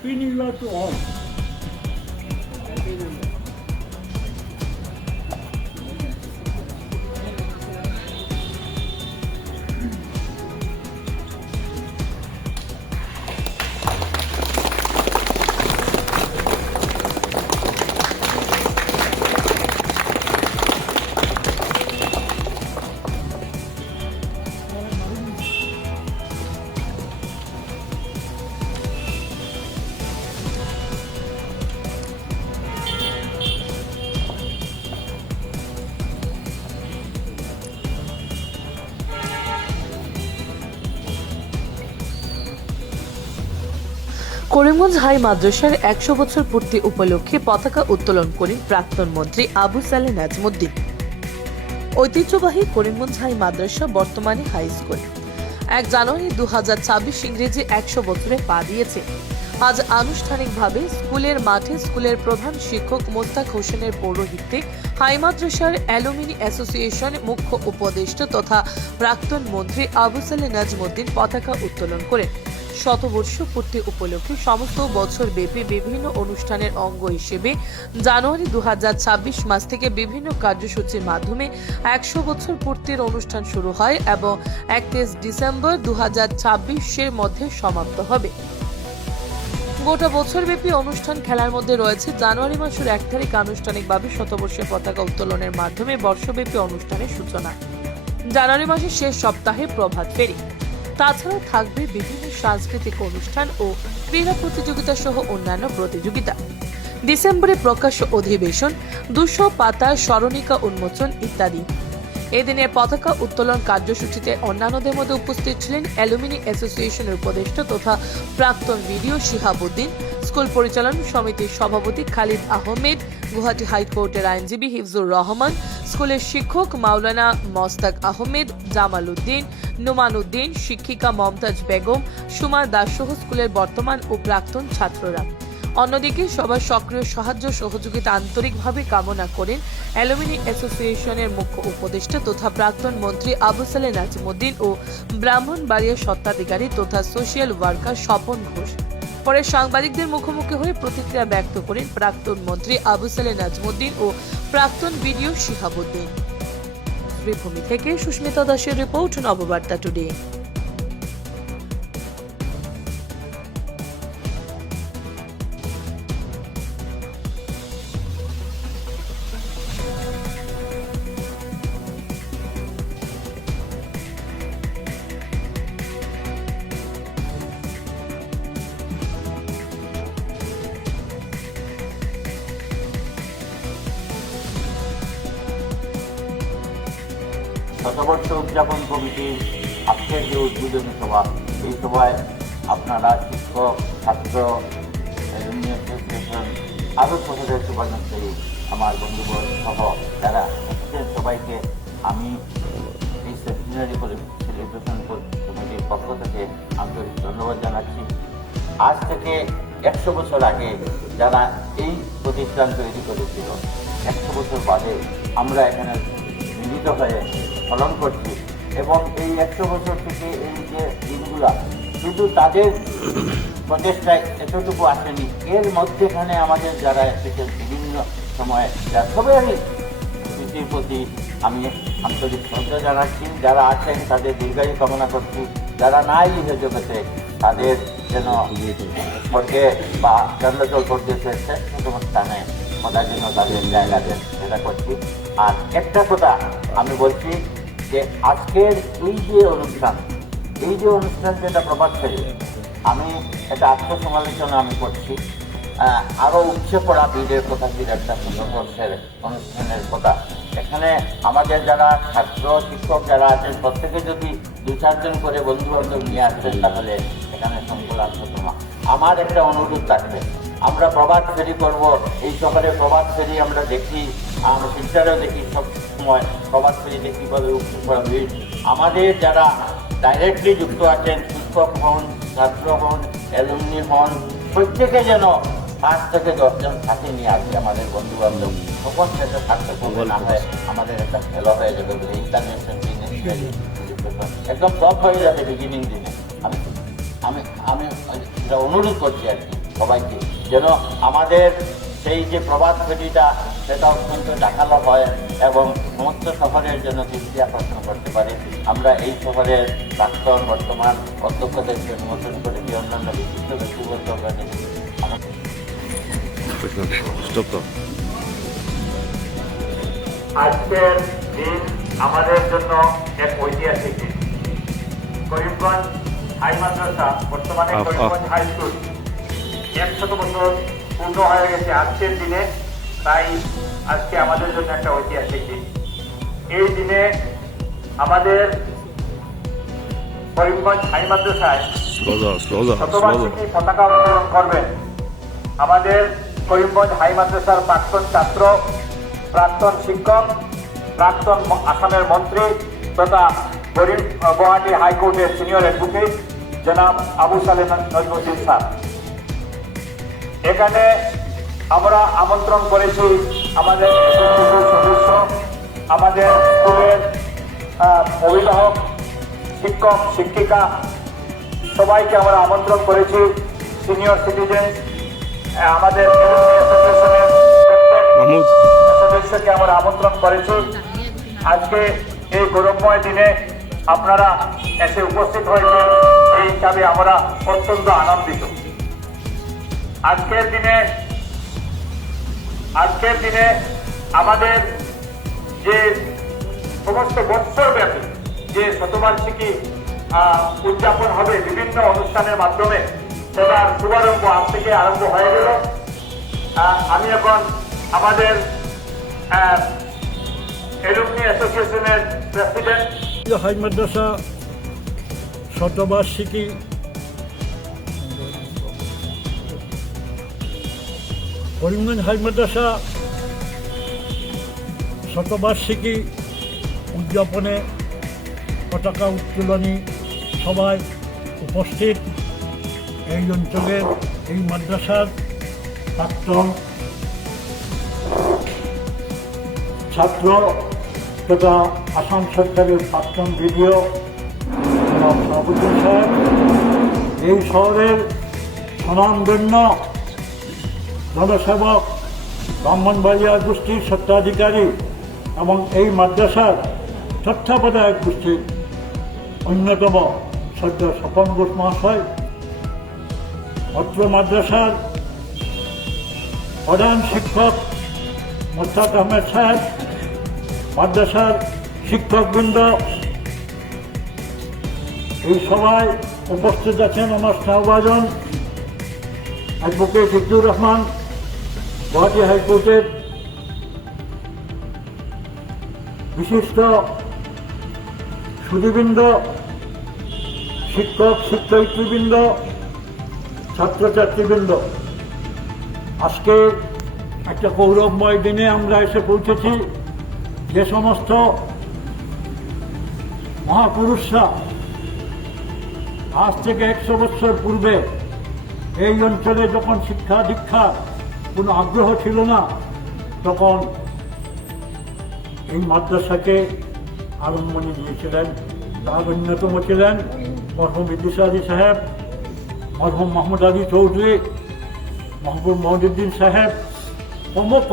Spinning lot to all. Karimganj high মাদ্রাসার 100 বছর পূর্তি উপলক্ষে পতাকা উত্তোলন করেন প্রাক্তন মন্ত্রী আবু সালেহ নাজমুদ্দিন। ঐতিহ্যবাহী করিমগঞ্জ হাই মাদ্রাসা বর্তমানে হাই স্কুল 1 জানুয়ারি 2026 ইংরেজি 100 বছরে পা দিয়েছে। আজ আনুষ্ঠানিকভাবে স্কুলের মাঠে স্কুলের প্রধান শিক্ষক মোস্তাক হোসেনের পৌরোহিত্যে হাই মাদ্রাসার অ্যালুমিনি অ্যাসোসিয়েশন মুখ্য উপদেষ্টা তথা প্রাক্তন মন্ত্রী আবু সালেহ নাজমুদ্দিন পতাকা উত্তোলন করেন। শতবর্ষ পূর্তি উপলক্ষে সমস্ত বছর ব্যাপী বিভিন্ন অনুষ্ঠানের অঙ্গ হিসেবে জানুয়ারি 2026 মাস থেকে বিভিন্ন কার্যসূচির মাধ্যমে 100 বছর পূর্তির অনুষ্ঠান শুরু হয় এবং 31 ডিসেম্বর 2026 মধ্যে সমাপ্ত হবে। গোটা বছরব্যাপী অনুষ্ঠান খেলার মধ্যে রয়েছে জানুয়ারি মাসের 1 তারিখ আনুষ্ঠানিকভাবে শতবর্ষের পতাকা উত্তোলনের মাধ্যমে বর্ষব্যাপী অনুষ্ঠানের সূচনা, জানুয়ারি মাসের শেষ সপ্তাহে প্রভাত ফেরি, তাছাড়াও থাকবে বিভিন্ন সাংস্কৃতিক অনুষ্ঠান ও ক্রীড়া প্রতিযোগিতা সহ অন্যান্য প্রতিযোগিতা। ডিসেম্বরে প্রকাশ্য অধিবেশন, 200 পাতার স্মরণিকা উন্মোচন ইত্যাদি। এদিনের পতাকা উত্তোলন কার্যসূচিতে অন্যান্যদের মধ্যে উপস্থিত ছিলেন অ্যালুমিনি অ্যাসোসিয়েশনের উপদেষ্টা তথা প্রাক্তন ভিডিও শিহাবুদ্দিন, স্কুল পরিচালনা সমিতির সভাপতি খালিদ আহমেদ, গুয়াহাটি হাইকোর্টের আইনজীবী হিফজুর রহমান, স্কুলের শিক্ষক মাওলানা মোস্তাক আহমেদ, জামাল উদ্দিন, নোমান উদ্দিন, শিক্ষিকা মমতাজ বেগম, সুমা দাস সহ স্কুলের বর্তমান ও প্রাক্তন ছাত্ররা। অন্যদিকে সবার সক্রিয় সাহায্য সহযোগিতা আন্তরিকভাবে কামনা করেন অ্যালুমিনি অ্যাসোসিয়েশনের মুখ্য উপদেষ্টা তথা প্রাক্তন মন্ত্রী আবু সালেহ নাজমুদ্দিন ও ব্রাহ্মণবাড়িয়া স্বত্বাধিকারী তথা সোশ্যাল ওয়ার্কার স্বপন ঘোষ। পরে সাংবাদিকদের মুখোমুখি হয়ে প্রতিক্রিয়া ব্যক্ত করেন প্রাক্তন মন্ত্রী আবু সালেহ নাজমুদ্দিন ও প্রাক্তন ভিডিও শিহাবুদ্দিন। শ্রীভূমি থেকে সুস্মিতা দাসের রিপোর্ট, নববার্তা টুডে। শতবর্ষ উদযাপন কমিটির আজকের যে উদ্বোধনী সভা, এই সভায় আপনারা শিক্ষক, ছাত্র, অ্যাসোসিয়েশন, আরও প্রশাসনের শুভাকাঙ্ক্ষী আমার বন্ধুবর্গ সহ যারা এসেছেন সবাইকে আমি এই সেন্টিনারি সেলিব্রেশন কমিটির পক্ষ থেকে আন্তরিক ধন্যবাদ জানাচ্ছি। আজ থেকে 100 বছর আগে যারা এই প্রতিষ্ঠান তৈরি করেছিল, 100 বছর বাদে আমরা এখানে মিলিত হয়ে পালন করছি এবং এই 100 বছর থেকে এই যে দিনগুলা শুধু তাদের প্রচেষ্টায় এতটুকু আসেনি, এর মধ্যেখানে আমাদের যারা এসেছেন বিভিন্ন সময়ে সবাই স্মৃতির প্রতি আমি আন্তরিক শ্রদ্ধা জানাচ্ছি। যারা আছেন তাদের দীর্ঘায়ু কামনা করছি, যারা নাই এই জগতে তাদের যেন স্বর্গে বা চন্দ্রচল পর্যন্ত শ্রেষ্ঠতম স্থানে খোঁজার জন্য তাদের জায়গা দেন, সেটা করছি। আর একটা কথা আমি বলছি যে আজকের এই যে অনুষ্ঠান যেটা প্রভাত ফেরি, আমি এটা আত্মসমালোচনা আমি করছি। আরও উঠছে পড়া বীরের কথা, একটা সুন্দরবর্ষের অনুষ্ঠানের কথা। এখানে আমাদের যারা ছাত্র শিক্ষক যারা আছেন প্রত্যেকে যদি 2-4 জন করে বন্ধু বান্ধব নিয়ে আসবেন তাহলে এখানে সংকুলান হতো না। আমার একটা অনুরোধ থাকবে, আমরা প্রভাত ফেরি করবো, এই সকালে প্রভাত ফেরি আমরা দেখি, আমরা পিকচারেও দেখি, সব সময় প্রভাত ফেরিতে কীভাবে উঠছে পড়া ভিড়। আমাদের যারা ডাইরেক্টলি যুক্ত আছেন, শিক্ষক হন, ছাত্র হন, অ্যালুমনি হন, প্রত্যেকে যেন 5 থেকে 10 জন সাথে নিয়ে আসবে আমাদের বন্ধু বান্ধব। তখন সেটা থাকতে পারবে না হয় আমাদের একটা খেলা হয়ে যাবে, ইন্টারন্যাশনাল একদম টপ হয়ে যাবে বিগিনিং দিনে। আমি আমি এটা অনুরোধ করছি আর কি। সবাইকে, যেন আমাদের সেই যে প্রবাদ ফেরিটা সেটা অত্যন্ত ঢাকালো হয় এবং সমস্ত শহরের জন্য দৃষ্টি আকর্ষণ করতে পারে। আমরা এই শহরের প্রাক্তন বর্তমান অধ্যক্ষদেরকে অনুমোদন করেছি, অন্যান্য বিশিষ্ট ব্যক্তিবর্গ আজকের দিন আমাদের জন্য এক ঐতিহাসিক দিন। করিমগঞ্জ হাই মাদ্রাসা, বর্তমানে করিমগঞ্জ হাই স্কুল 100 বছর পূর্ণ হয়ে গেছে আজকের দিনে। তাই আজকে আমাদের জন্য একটা ঐতিহাসিক দিন। এই দিনে আমাদের করিমগঞ্জ হাই মাদ্রাসায় শতবার্ষিকী পতাকা উত্তোলন করবেন আমাদের করিমগঞ্জ হাই মাদ্রাসার প্রাক্তন ছাত্র, প্রাক্তন শিক্ষক, প্রাক্তন আসামের মন্ত্রী তথা গুয়াহাটি হাইকোর্টের সিনিয়র অ্যাডভোকেট জনাব আবু সালেহ নজমুদ্দিন স্যার। এখানে আমরা আমন্ত্রণ করেছি আমাদের সদস্য, আমাদের স্কুলের অভিভাবক, শিক্ষক, শিক্ষিকা সবাইকে আমরা আমন্ত্রণ করেছি, সিনিয়র সিটিজেন, আমাদের অ্যাসোসিয়েশনের সদস্যকে আমরা আমন্ত্রণ করেছি। আজকে এই গৌরবময় দিনে আপনারা এসে উপস্থিত হয়েছেন, এই হিসাবে আমরা অত্যন্ত আনন্দিত। আজকের দিনে আমাদের যে সমস্ত বৎসরব্যাপী যে শতবার্ষিকী উদযাপন হবে বিভিন্ন অনুষ্ঠানের মাধ্যমে, সেটার শুভারম্ভ আজ থেকে আরম্ভ হয়ে গেল। আমি এখন আমাদের এলুমনি অ্যাসোসিয়েশনের প্রেসিডেন্ট হাই মাদ্রাসা শতবার্ষিকী করিমগঞ্জ হাই মাদ্রাসা শতবার্ষিকী উদযাপনে পতাকা উত্তোলনী সভায় উপস্থিত এই অঞ্চলের এই মাদ্রাসার প্রাক্তন ছাত্র তথা আসাম সরকারের প্রাক্তন বিডিও সভাপতি সাহেব, এই শহরের স্বনামধন্য জনসেবক, ব্রাহ্মণবাড়িয়া গোষ্ঠীর স্বত্বাধিকারী এবং এই মাদ্রাসার তত্ত্বাবধায়ক গোষ্ঠীর অন্যতম শ্রদ্ধা স্বপন ঘোষ মহাশয়, অত্র মাদ্রাসার প্রধান শিক্ষক মোস্তাক আহমেদ সাহেব, মাদ্রাসার শিক্ষকবৃন্দ, এই সভায় উপস্থিত আছেন আমার স্নেহভাজন অ্যাডভোকেট হিজুর রহমান, গুয়াহাটি হাইকোর্টের বিশিষ্ট সুধীবৃন্দ, শিক্ষক শিক্ষয়িত্রীবৃন্দ, ছাত্রছাত্রীবৃন্দ। আজকে একটা গৌরবময় দিনে আমরা এসে পৌঁছেছি। যে সমস্ত মহাপুরুষরা আজ থেকে 100 বছর পূর্বে এই অঞ্চলে যখন শিক্ষা দীক্ষার কোনো আগ্রহ ছিল না, তখন এই মাদ্রাসাকে আরম্ভণি দিয়েছিলেন। তার অন্যতম ছিলেন মরহুম ইদ্রিস আলী সাহেব, মরহুম মোহাম্মদ আলী চৌধুরী, মহবুব মহিউদ্দিন সাহেব প্রমুখ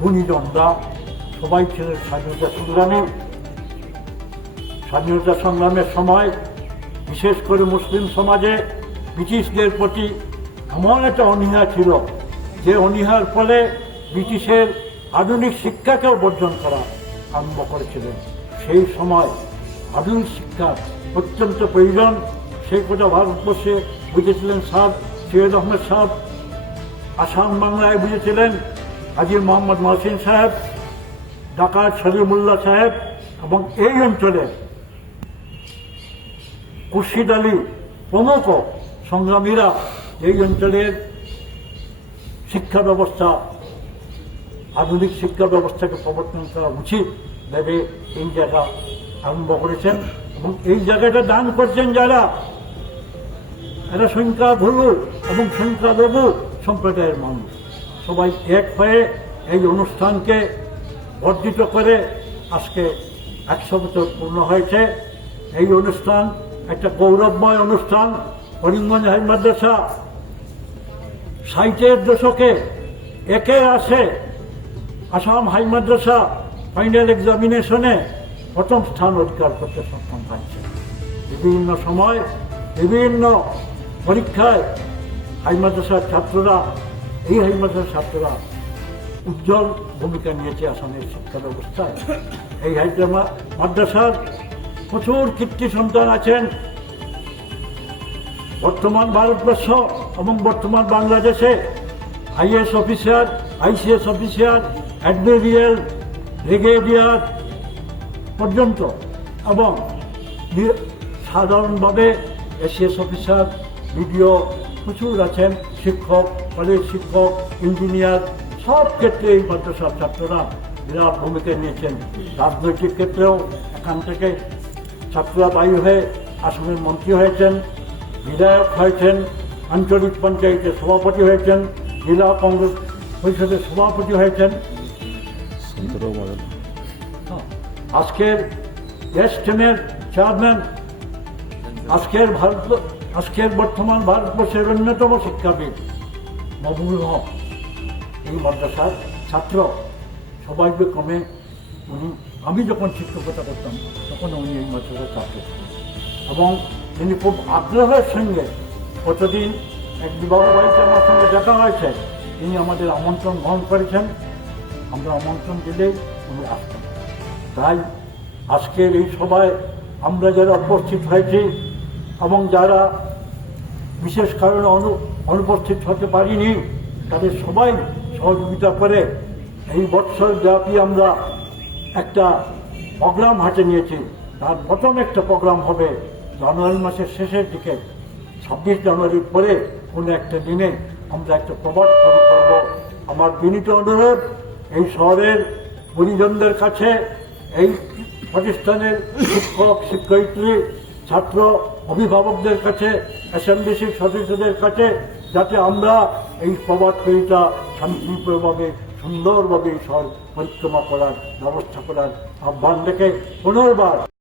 গুণীজনরা সবাই ছিলেন স্বাধীনতা সংগ্রামী। স্বাধীনতা সংগ্রামের সময় বিশেষ করে মুসলিম সমাজে ব্রিটিশদের প্রতি এমন একটা অনীহা ছিল, যে অনীহার ফলে ব্রিটিশের আধুনিক শিক্ষাকেও বর্জন করা আরম্ভ করেছিলেন। সেই সময় আধুনিক শিক্ষা অত্যন্ত প্রয়োজন, সেই কথা ভারতবর্ষে বুঝেছিলেন স্যার সৈয়দ আহমেদ সাহেব, আসাম বাংলায় বুঝেছিলেন হাজী মোহাম্মদ মহসিন সাহেব, ঢাকার সলিমুল্লাহ সাহেব, এবং এই অঞ্চলে খুরশিদ আলী প্রমুখ সংগ্রামীরা এই অঞ্চলের শিক্ষা ব্যবস্থা, আধুনিক শিক্ষা ব্যবস্থাকে প্রবর্তন করা উচিত ভেবে এই জায়গা আরম্ভ করেছেন। এবং এই জায়গাটা দান করছেন যারা, এরা সংখ্যাগুরু এবং সংখ্যালঘু সম্প্রদায়ের মানুষ, সবাই এক হয়ে এই অনুষ্ঠানকে বর্ধিত করে আজকে 100 বছর পূর্ণ হয়েছে। এই অনুষ্ঠান একটা গৌরবময় অনুষ্ঠান। করিমগঞ্জ হাই মাদ্রাসা 60-এর দশকে একের আসে আসাম হাই মাদ্রাসা ফাইনাল এক্সামিনেশনে প্রথম স্থান অধিকার করতে সক্ষম হয়েছে। বিভিন্ন সময় বিভিন্ন পরীক্ষায় হাই মাদ্রাসার ছাত্ররা এই হাই মাদ্রাসার ছাত্ররা উজ্জ্বল ভূমিকা নিয়েছে আসামের শিক্ষা ব্যবস্থায়। এই হাই মাদ্রাসার প্রচুর কীর্তি সন্তান আছেন বর্তমান ভারতবর্ষ এবং বর্তমান বাংলাদেশে IAS officer, ICS officer, admiral, brigadier পর্যন্ত এবং সাধারণভাবে এসিএস অফিসার, বিডিও প্রচুর আছেন, শিক্ষক, কলেজ শিক্ষক, ইঞ্জিনিয়ার, সব ক্ষেত্রে এই মাদ্রাসার ছাত্ররা বিরাট ভূমিকা নিয়েছেন। রাজনৈতিক ক্ষেত্রেও এখান থেকে ছাত্ররা বায়ু হয়ে আসামের মন্ত্রী হয়েছেন, বিধায়ক হয়েছেন, আঞ্চলিক পঞ্চায়েতের সভাপতি হয়েছেন, জেলা কংগ্রেস পরিষদের সভাপতি হয়েছেন। আজকের এসটিএমের চেয়ারম্যান, আজকের বর্তমান ভারতবর্ষের অন্যতম শিক্ষাবিদ মবুল হক এই মাদ্রাসার ছাত্র। সৌভাগ্যক্রমে আমি যখন শিক্ষকতা করতাম তখন উনি এই মাদ্রাসার ছাত্র এবং তিনি খুব আগ্রহের সঙ্গে প্রতিদিন এক বিবাহ বাড়িতে আমার সঙ্গে দেখা হয়েছে, তিনি আমাদের আমন্ত্রণ গ্রহণ করেছেন। আমরা আমন্ত্রণ দিলেই উনি আসতেন। তাই আজকের এই সভায় আমরা যারা উপস্থিত হয়েছি এবং যারা বিশেষ কারণে অনুপস্থিত হতে পারিনি তাদের সবাই সহযোগিতা করে এই বৎসর ব্যাপী আমরা একটা প্রোগ্রাম হাতে নিয়েছি। তার প্রথম একটা প্রোগ্রাম হবে জানুয়ারি মাসের শেষের দিকে, 26 জানুয়ারির পরে কোনো একটা দিনে আমরা একটা প্রবাদ শুরু করব। আমার বিনীত অনুরোধ এই শহরের পরিজনদের কাছে, এই প্রতিষ্ঠানের শিক্ষক, শিক্ষয়িত্রী, ছাত্র, অভিভাবকদের কাছে, এসএমডিসির সদস্যদের কাছে, যাতে আমরা এই প্রবাদ ফেরিটা শান্তিপ্রিয়ভাবে সুন্দরভাবে এই শহর পরিক্রমা করার ব্যবস্থা করার আহ্বান রেখে পুনর্বার